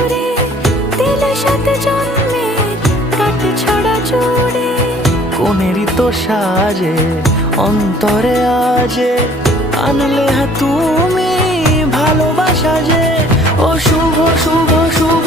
সুরে দিলে সাথে জন্মের কাট ছড়া জুড়ে। কোনেরই তো সাজে অন্তরে আজে আনলে তুমি ভালোবাসা যে। ও শুভ শুভ শুভ